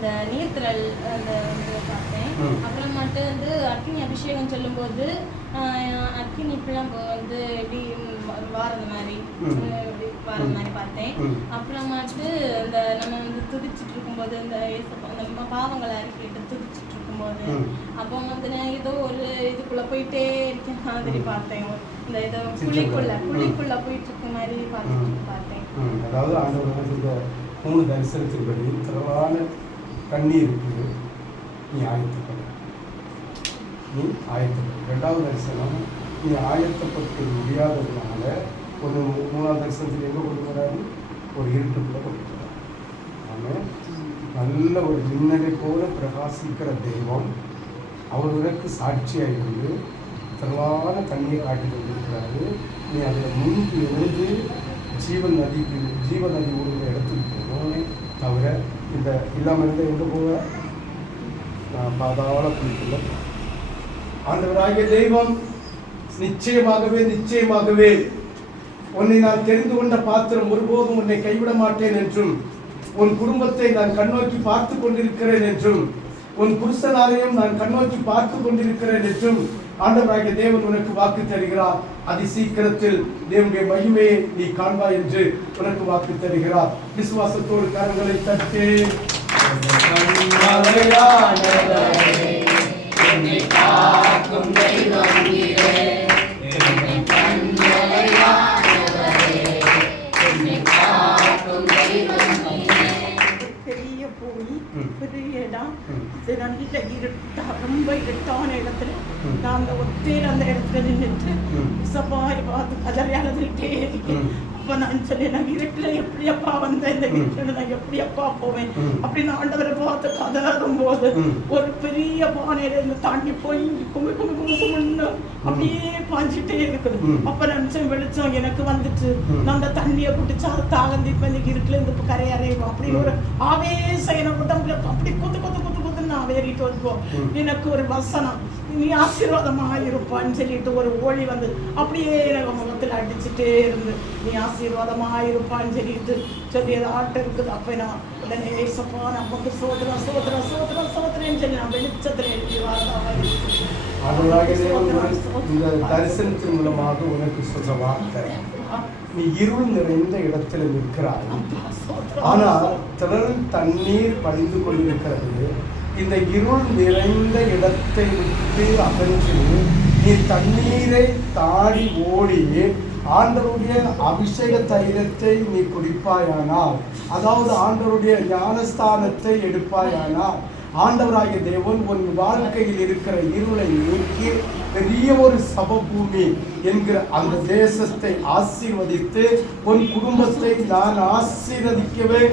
அந்த நீர்த்திரள் அந்த பார்த்தேன். அப்புறமாட்டு வந்து அக்கினி அபிஷேகம் சொல்லும்போது அக்கினி இப்பெல்லாம் வந்து எப்படி வாரது மாதிரி வாரது மாதிரி பார்த்தேன். அப்புறமாட்டு இந்த நம்ம வந்து துதிச்சுட்டு இருக்கும்போது இந்த நம்ம பாவங்களை அறிக்கையிட்டு துதிச்சுட்டு இருக்கும்போது அப்போ வந்து ஏதோ ஒரு இதுக்குள்ள போயிட்டே இருக்க மாதிரி பார்த்தேன். இந்த ஏதோ குழிக்குள்ள போயிட்டு இருக்க மாதிரி பார்த்தேன். அதாவது ஆண்டவர் இந்த 3 தரிசனத்தின்படி திரளான தண்ணீர் இருக்குது, நீ ஆயத்தப்படு. 2வது தரிசனம், நீ ஆயத்தப்பட்டு முடியாததுனால ஒரு 3வது தரிசனத்தில் எங்கே கொண்டு வராது, ஒரு இருட்டுக்குள்ளே கொண்டு வராது. ஆமாம், நல்ல ஒரு மின்னலை போல பிரகாசிக்கிற தெய்வம் அவர் உனக்கு சாட்சியாக இருந்து திரளான தண்ணியை காட்டி கொண்டிருக்கிறாரு. நீ அதில் முன்பு எழுந்து ஜீவ நதி ஓடுகிற இடத்துக்கு போகணும். தவிர இந்த இல்லாமல் இருந்த எங்கே போக பாதாள குழிக்குள்ள ஆண்டவராகிய தெய்வம் நிச்சயமாகவே உன்னை நான் தெரிந்து கொண்ட பாத்திரம், ஒருபோதும் உன்னை கைவிட மாட்டேன் என்றும், உன் குடும்பத்தை நான் கண்ணோக்கி பார்த்து கொண்டிருக்கிறேன் என்றும், உன் புருஷனாரையும் நான் கண்ணோக்கி பார்த்து கொண்டிருக்கிறேன் என்றும் ஆண்டவராகிய தேவன் உனக்கு வாக்கு தருகிறார். அதி சீக்கிரத்தில் தேவனுடைய மகிமையை நீ காண்பாய் என்று உனக்கு வாக்கு தருகிறார். விசுவாசத்தோடு கரங்களை தட்டு. பெரிய இடம், நல்ல இருட்டா, ரொம்ப இருட்டான இடத்துல நான் அந்த ஒத்தையில அந்த இடத்துல நின்றுட்டு சபாரி பார்த்து கதறியாளதுட்டே இருக்கேன். அப்ப நான் சொன்னேன், நான் இருட்டுல எப்படியப்பா வந்தேன், இந்த வீட்டுல நான் எப்படியப்பா போவேன் அப்படின்னு ஆண்டவரை பார்த்து கதறும் போது ஒரு பெரிய பானையில இருந்து தாண்டி போய் கும்பு அப்படியே பாஞ்சிட்டே இருக்குது. அப்ப நினைச்சேன் வெளிச்சம் எனக்கு வந்துட்டு நான் அந்த தண்ணியை குடிச்சா அதை தாழ்ந்து இப்ப இந்த இருட்டுல இருந்து கரையறைவோம் அப்படின்னு ஒரு ஆவேசம் எனக்கு உடம்புல அப்படி குத்துன்னு ஆவேறிட்டு வருவோம். எனக்கு ஒரு வசனம், நீ ஆசீர்வாதமாக இருப்பான்னு சொல்லிட்டு ஒரு ஒளி வந்து அப்படியே எனக்கு முகத்தில் அடிச்சுட்டே இருந்து, நீ ஆசீர்வாதமாக இருப்பான்னு சொல்லிட்டு சொல்லி அது ஆட்டு இருக்குது. அப்போ நான் உடனே ஏசப்பா நமக்கு சோதரம் சொல்லி நான் வெளிச்சத்தில் எழுதி இந்த தரிசனத்தின் மூலமாக உனக்கு சொல்ற வார்த்தை, நீ இருள் நிறைந்த இடத்துல நிற்கிறாய், ஆனால் திரள் தண்ணீர் படிந்து கொண்டிருக்கிறது. இந்த இருள் நிறைந்த இடத்தை விட்டு அகன்று நீ தண்ணீரை தாடி ஓடி ஆண்டவருடைய அபிஷேக தைலத்தை நீ குடிப்பாயானால், அதாவது ஆண்டவருடைய ஞானஸ்தானத்தை எடுப்பாயானால், ஆண்டவராகிய தேவன் உன் வாழ்க்கையில் இருக்கிற இருளை நீக்கி பெரிய ஒரு சபபூமி என்கிற அந்த தேசத்தை ஆசீர்வதித்து உன் குடும்பத்தை நான் ஆசீர்வதிக்கிறேன்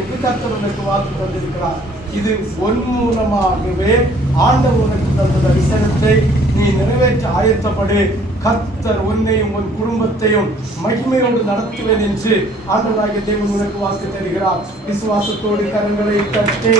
என்று கர்த்தர் எனக்கு வாக்கு தந்திருக்கிறார். இது உன் மூலமாகவே ஆண்டவர் உனக்கு தந்த தரிசனத்தை நீ நிறைவேற்ற ஆயத்தப்படு. கர்த்தர் உன்னையும் உன் குடும்பத்தையும் மகிமையோடு நடத்துவேன் என்று ஆண்டவராகிய தேவன் உனக்கு வாக்கு தருகிறார். விசுவாசத்தோடு கரங்களை தட்டு.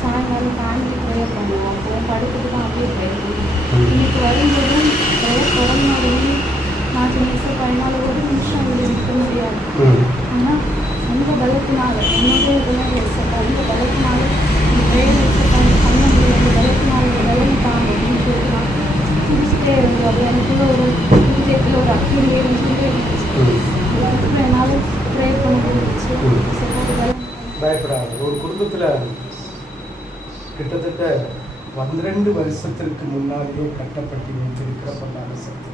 சாயங்காலம் ஃபேமிலி ப்ரேயர் பண்ணுவோம், படுத்துட்டு தான் அப்படியே ப்ரேயர். இன்னைக்கு வரும்போதும் ப்ரேயர் தொடங்கினோடனே நான் சின்ன பயனால ஒரு நிமிஷம் வெளியே நிற்க முடியாது. ஆனால் அந்த பலத்தினால என்னுடைய உணவு அந்த பலத்தினால ப்ரேயர் பண்ண முடியும், அந்த பலத்தினால பலம் தாங்க அப்படின்னு சொல்லி நான் குடிச்சிட்டே இருந்தோம். அது எனக்குள்ள ஒரு பூஜைக்குள்ள ஒரு அக்கிலே இருந்துகிட்டே இருந்துச்சு. எல்லாத்துக்கும் என்னால் ப்ரேயர் பண்ண முடிஞ்சிச்சு. பயப்படாது. ஒரு குடும்பத்தில் கிட்டத்தட்ட 12 வருஷத்திற்கு முன்னாலேயே கட்டப்பட்டு வைத்திருக்கிற பல்லான சக்தி.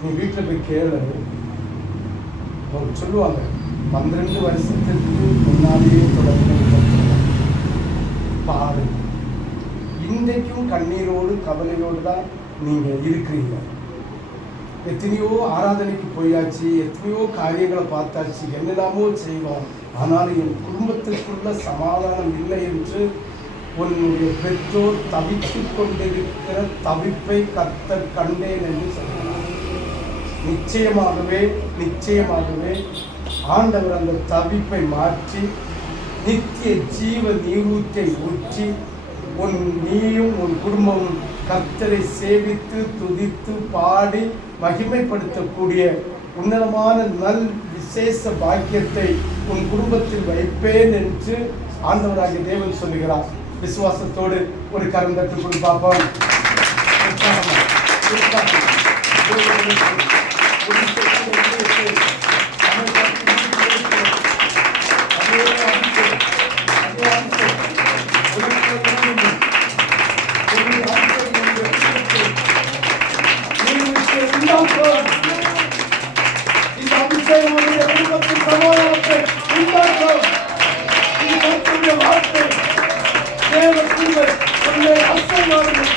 நீ வீட்டில் போய் கேளு, அவங்க சொல்லுவாங்க 12 வருஷத்திற்கு முன்னாலேயே தொடர்ந்து பாருங்க. இன்றைக்கும் கண்ணீரோடு கவலையோடு தான் நீங்கள் இருக்கிறீங்க. எத்தனையோ ஆராதனைக்கு போயாச்சு, எத்தனையோ காரியங்களை பார்த்தாச்சு, என்னெல்லாமோ செய்வோம். ஆனாலும் என் குடும்பத்திற்குள்ள சமாதானம் இல்லை என்று உன்னுடைய பெற்றோர் தவித்து கொண்டிருக்கிற தவிப்பை கர்த்தர் கண்டேன் என்று சொல்கிறார். நிச்சயமாகவே ஆண்டவர் அந்த தவிப்பை மாற்றி நித்திய ஜீவ நீரூற்றை ஊற்றி நீயும் உன் குடும்பமும் கர்த்தரை சேவித்து துதித்து பாடி மகிமைப்படுத்தக்கூடிய உன்னதமான நல் விசேஷ பாக்கியத்தை உன் குடும்பத்தில் வைப்பேன் என்று ஆண்டவராகிய தேவன் சொல்லுகிறார். விசுவாசத்தோடு ஒரு கரம் தட்டு கொண்டு பார்ப்போம். இந்த அபிஷேகம் குடும்பத்தின் சமாதானத்தை உண்டாக்கும். வார்த்தை தேவ கிருபை உன்னை ஆசீர்வதிக்கும்.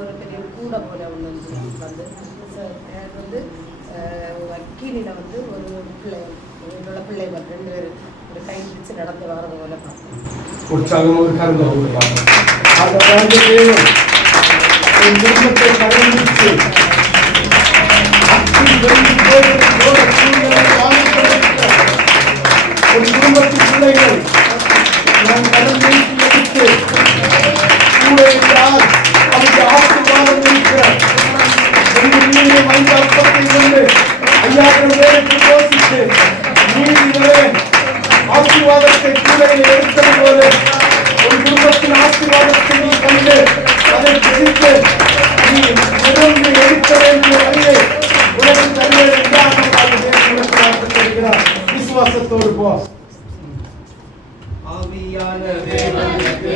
ஒரு பெரிய கூட போல ஒன்று வந்து எனக்கு வந்து வக்கீலில் வந்து ஒரு பிள்ளை என்னோட பிள்ளைகள் 2 பேர் ஒரு கை பிடிச்சு நடந்து வரது போல பார்த்தேன். உற்சாகம் ஒரு கருந்த குடும்பத்தின் பிள்ளைகள் நான் கடன் எடுத்து கூட என்றால் அவருக்கு ஆசீர்வாதம் இருக்கிறார். அப்பத்தை கொண்டு 5000 பேருக்கு யோசித்து நீதிகளே ஆசீர்வாதத்தை கூடையில் எடுத்தது போல ஒரு குடும்பத்தின் ஆசீர்வாதத்தை நீ கண்டு அதை பிடித்து நீ நிரம்பி எடுக்க வேண்டிய வழியை உலக தருவது என்றார். விசுவாசத்தோடு போ. ஆவியான தேவனுக்கு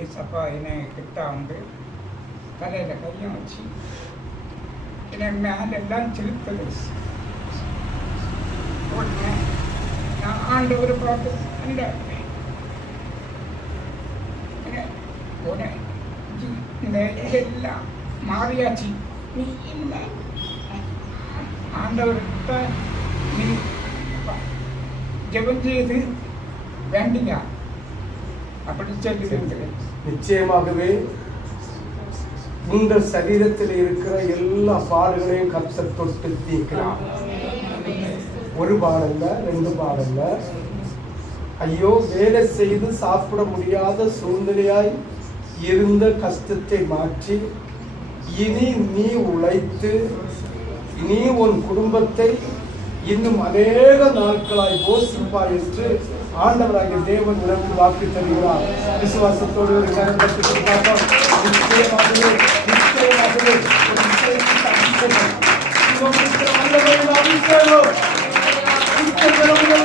ஏசப்பா என்னை கிட்ட வந்து தலையில் கையும் வச்சு என்னை மேலெல்லாம் செலுத்தது. உடனே நான் ஆண்டவர் பார்த்து இந்த இதெல்லாம் மாறியாச்சு. நீ இல்லை ஆண்டவர்கிட்ட நீ ஜெபம் செய்து வேண்டிங்க அப்படி சொல்லி நிச்சயமாகவே உங்கள் சரீரத்தில் இருக்கிற எல்லா பாடுகளையும் கர்த்தர் தொட்டு தீர்க்கிறார். ஒரு பாடல்ல 2 பாடல்ல. ஐயோ, வேலை செய்து சாப்பிட முடியாத சூழ்நிலையாய் இருந்த கஷ்டத்தை மாற்றி இனி நீ உழைத்து நீ உன் குடும்பத்தை இன்னும் அநேக நாட்களாய் போஷிப்பாய் என்று ஆண்டவராகிய தேவன் உனக்கு வாக்கு தருகிறார். விசுவாசத்தோடு ஒரு கரங்கத்துக்கு பார்ப்போம். நிச்சயமாகவே நிச்சயமாகவே ஒரு அபிஷேகம் அபிஷேகம்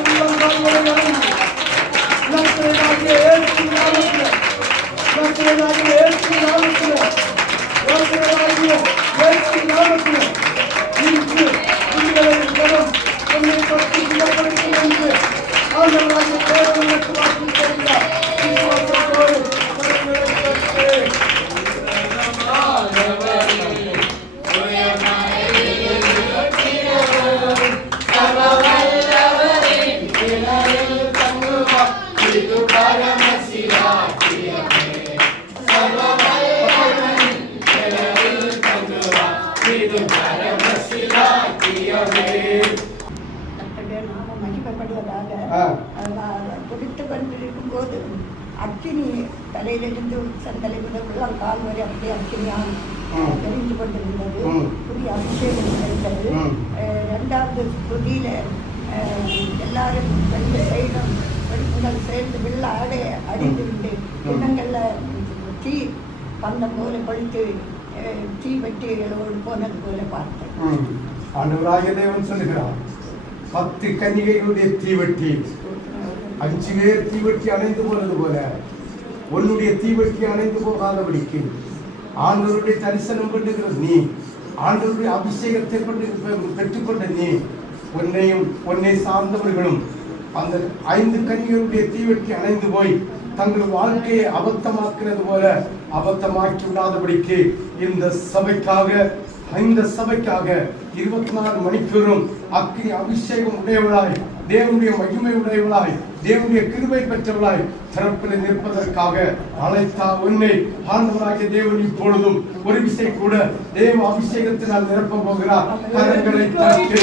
இயேசு நாமத்தில் இன்று உங்களை ஜனம் உன்னை பற்றி குணப்படுத்தும் என்று ஆண்டவராகிய தேவன் உனக்கு வாக்கு தருகிறார். விசுவாசத்தோடு கரங்களை தட்டு. நாம மகிமைப்படுவதாக ஆ. குடித்து கொண்டிருக்கும் போது அக்கினி தலையிலிருந்து சந்தலை முதல் கால் வரை அப்படியே அக்கினியால் தெரிந்து கொண்டிருந்தது. புதிய அபிஷேகம் இருந்தது. ரெண்டாவது துதியில எல்லாரும் ரெண்டு சைடும் வெடிப்புகள் சேர்ந்து வெள்ள ஆடை அடித்து விட்டு கிண்ணங்கள்ல தீ பந்தம் போல படுத்து தீ வெட்டிகளோடு போனது போல பார்த்தேன். ஆண்டவராகிய தேவன் சொல்லுகிறார், 10 கன்னிகைகளுடைய தீவெட்டி 5 பேர் தீவெட்டி அணைந்து போனது போல உன்னுடைய தீவெட்டி அணைந்து போகாதபடிக்கு ஆண்டவருடைய தரிசனம் பண்ணுகிற நீ, ஆண்டவருடைய அபிஷேகத்தை பெற்றுக்கொண்ட நீ, உன்னை சார்ந்தவர்களும் அந்த 5 கன்னிகளுடைய தீவெட்டி அணைந்து போய் தங்கள் வாழ்க்கையை அபத்தமாக்குறது போல அபத்தமாக்கி விடாதபடிக்கு இந்த சபைக்காக 24 மணிக்கூறும் அக்கினி அபிஷேகம் உடையவளாய், தேவனுடைய மகிமை உடையவளாய், தேவனுடைய கிருபை பெற்றவளாய் திறப்பில் நிற்பதற்காக அழைத்தா உன்னை ஆண்டவராகிய தேவன் இப்பொழுதும் ஒரு விசை கூட தேவ அபிஷேகத்தினால் நிரப்ப போகிறார். கரங்களை தட்டி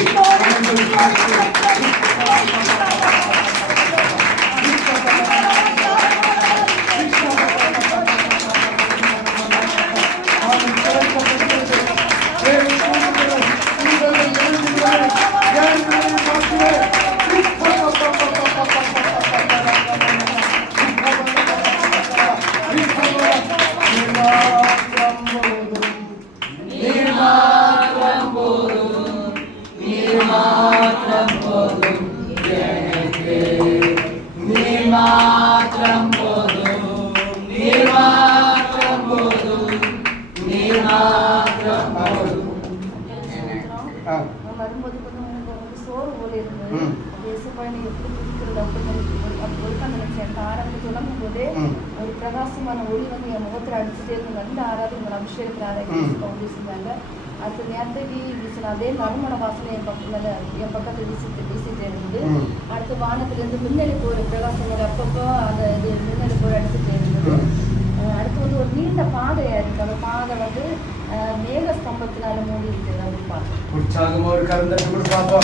வரும்போது கொஞ்சம் சோறு போல இருந்தது. இயேசுப்பா எப்படி குதிக்கிறது அப்படின்னு நினைச்சேன். ஆரம்பத்தில் தொடங்கும் போதே ஒரு பிரகாசமான ஒளி வந்து என் முகத்தில் அடிச்சுட்டே இருந்தது. நல்ல ஆராதனை அபிஷேகத்தினால செஞ்சாங்க. அடுத்த நேரத்துக்கு வீசின அதே நறுமண வாசனை என் பக்கத்தில் வீசிட்டே இருந்தது. அடுத்த வானத்திலிருந்து மின்னலி போகிற பிரகாசங்கள் அப்பப்போ அந்த இது மின்னலி போய் அடிச்சுட்டே இருந்தது. அடுத்து வந்து ஒரு நீண்ட பாதையா இருக்கு. அந்த பாதை வந்து மேக ஸ்தம்பத்தினால மூடி இருக்குது அப்படின்னு பார்த்தேன். உற்சாகமா ஒரு கருந்தட்டு கொடுப்பாப்பா.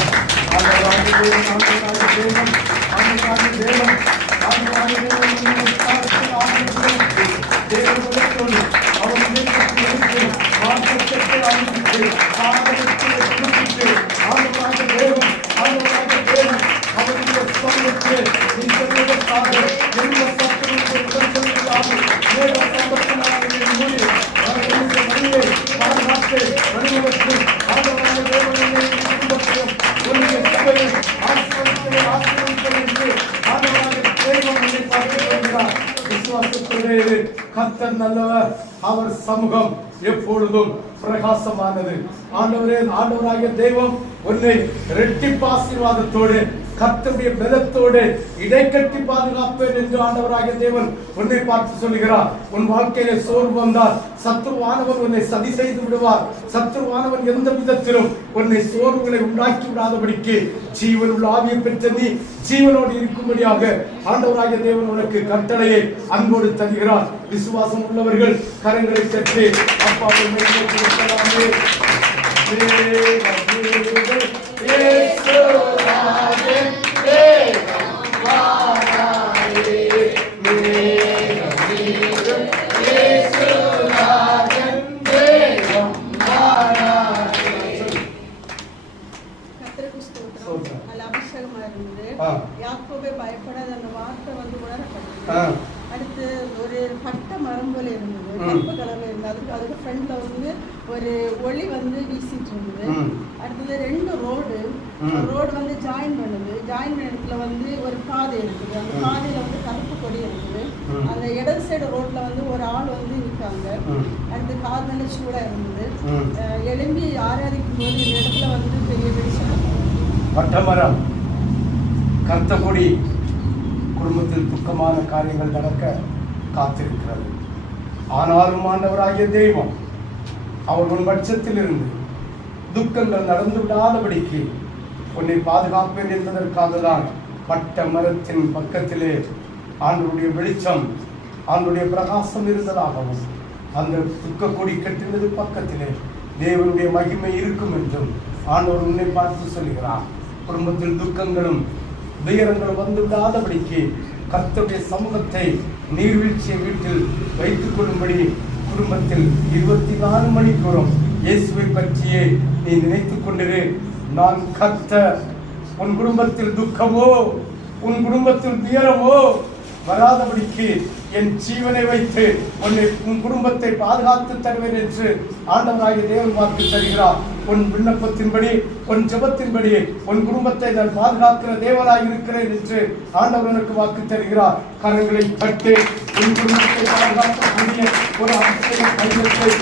கர்த்தர் நல்லவர், அவர் சமூகம் எப்பொழுதும் பிரகாசமானது. ஆண்டவராகிய தெய்வம் உன்னை இரட்டிப்பு ஆசீர்வாதத்தோடு கர்த்தருடைய பலத்தோடு இடைக்கட்டி பாதுகாப்பேன் என்று ஆண்டவராகிய தேவன் உன்னை பார்த்து சொல்லுகிறார். உன் வாழ்க்கையில சோர்வு வந்தால் சத்துருவானவன் உன்னை சதி செய்து விடுவார். சத்துருவானவன் எந்த விதத்திலும் உன்னை சோர்வுகளை உண்டாக்கி விடாதபடிக்கு ஜீவன் உள்ள ஆவியை பெற்ற நீ ஜீவனோடு இருக்கும்படியாக ஆண்டவராகிய தேவன் உனக்கு கட்டளையை அன்போடு தருகிறார். விசுவாசம் உள்ளவர்கள் கரங்களை தட்டி அப்பாவை மேற்கொள்ளலாமே. யாக்கோபே பயப்படாத அந்த வார்த்தை வந்து உணரப்பட்டது. அடுத்து ஒரு பட்ட மரம் போல இருந்தது, கருப்பு கலர்ல இருந்தது. அதுக்கு ஃப்ரண்ட்ல வந்து ஒரு ஒளி வந்து வீசிட்டு இருந்தது. ம். அடுத்தது 2 ரோடு வந்து ஜாயின் பண்ணுது. ஜாயின் பண்ண இடத்துல வந்து ஒரு பாதை இருக்குது. அந்த பாதையில வந்து கருப்பு கொடி இருக்குது. அந்த இடது சைடு ரோட்ல வந்து ஒரு ஆள் வந்து நிற்காங்க. அடுத்து கார் நல்ல சூடா இருந்தது. எழும்பி ஆராதிக்கும் போது இந்த இடத்துல வந்து பெரிய வெளிச்சம். பட்டமரம் கருத்த கொடி குடும்பத்தில் துக்கமான காரியங்கள் நடக்க காத்திருக்கிறது. ஆனாலும் ஆண்டவராகிய தெய்வம் அவர் உன் பட்சத்தில் இருந்து துக்கங்கள் நடந்து விடாதபடிக்கு உன்னை பாதுகாப்பேன் என்பதற்காக தான் பட்ட மரத்தின் பக்கத்திலே ஆண்டவருடைய வெளிச்சம் ஆண்டவருடைய பிரகாசம் இருந்ததாகவும் அந்த துக்க கொடி கட்டினது பக்கத்திலே தேவனுடைய மகிமை இருக்கும் என்றும் ஆண்டவர் உன்னை பார்த்து சொல்கிறார். குடும்பத்தில் துக்கங்களும் துயரங்களும் வந்து விடாதபடிக்கு கர்த்தருடைய சமூகத்தை நீர்வீழ்ச்சியை வீட்டில் வைத்துக் கொள்ளும்படி குடும்பத்தில் 24 மணிக்கூறும் இயேசுவை பற்றியே நீ நினைத்துக் கொண்டிரு. நான் கர்த்தர். உன் குடும்பத்தில் துக்கமோ உன் குடும்பத்தில் துயரமோ வராதபடிக்கு என் ஜீவனை வைத்து உன் குடும்பத்தை பாதுகாத்து தருவேன் என்று ஆண்டவராகிய தேவன் வாக்கு தருகிறார். உன் விண்ணப்பத்தின்படி உன் ஜெபத்தின்படி உன் குடும்பத்தை நான் பாதுகாக்கிற தேவனாக இருக்கிறேன் என்று ஆண்டவர் எனக்கு வாக்கு தருகிறார். கரங்களை தட்டு உன் குடும்பத்தை பாதுகாக்கக்கூடிய ஒரு ஆசிரிய கையத்தை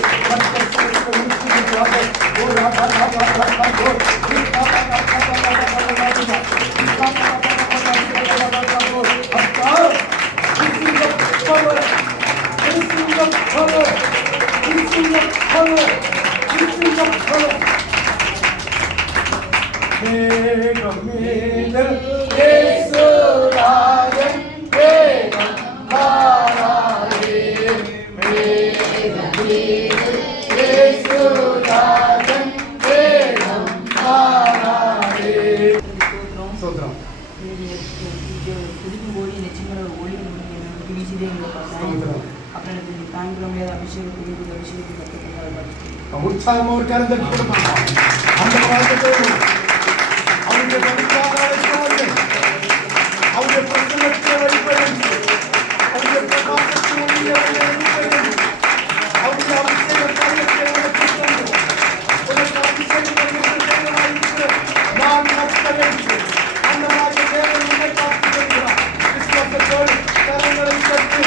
உற்சாகம் ஒரு கருத்து அந்த வாழ்க்கை அவருடைய அவருடைய பிரசனத்தை வழிபடும் அவருடைய பிரகாசத்தை அவருடைய அபிஷேக காரியத்தை நான் அந்த மாதிரி தேவன் என்னை காத்து வருகிறார். விசுவாசத்தோடு கரங்களை தட்டி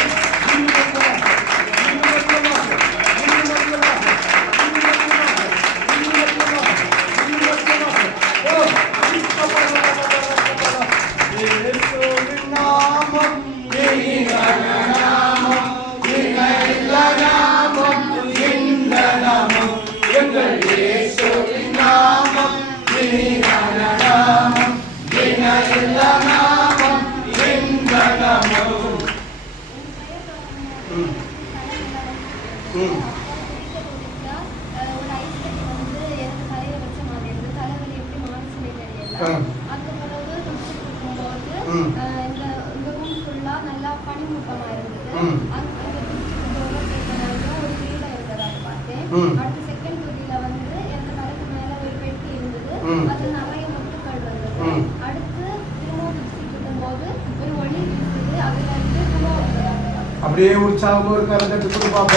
அப்படியே உற்சாகம் ஒரு கருத்து கொடுப்பாங்க.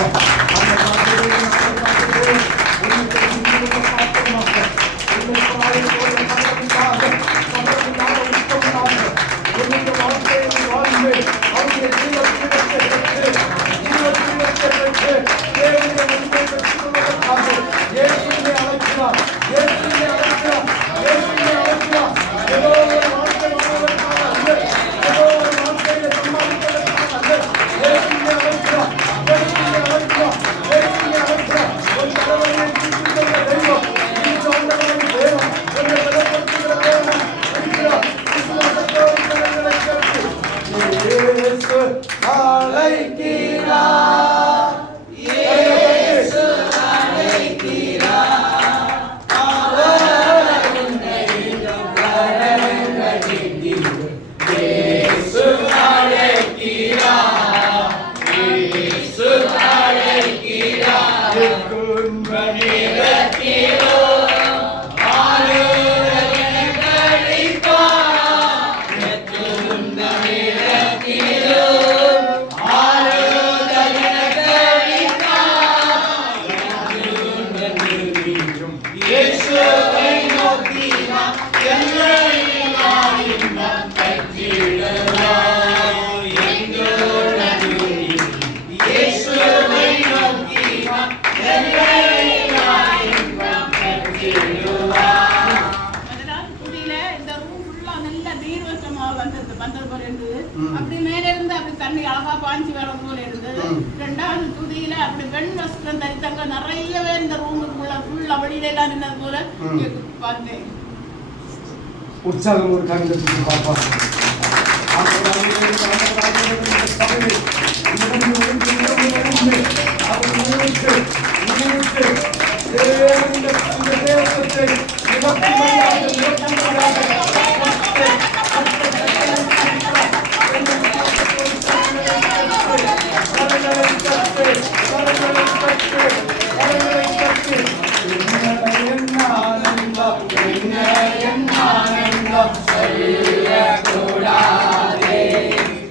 அழகா பாஞ்சி வர்றது போல இருந்தது. ரெண்டாவது துதியில அப்படி வெண் வஸ்திரம் தரித்தங்க நிறையவே இந்த ரூமுக்குள்ள ஃபுல்லா வெளியில எல்லாம் நின்னது போல பார்த்தேன். உற்சாகம் ஒரு காரியத்தை பார்ப்பா. ஆனந்தம்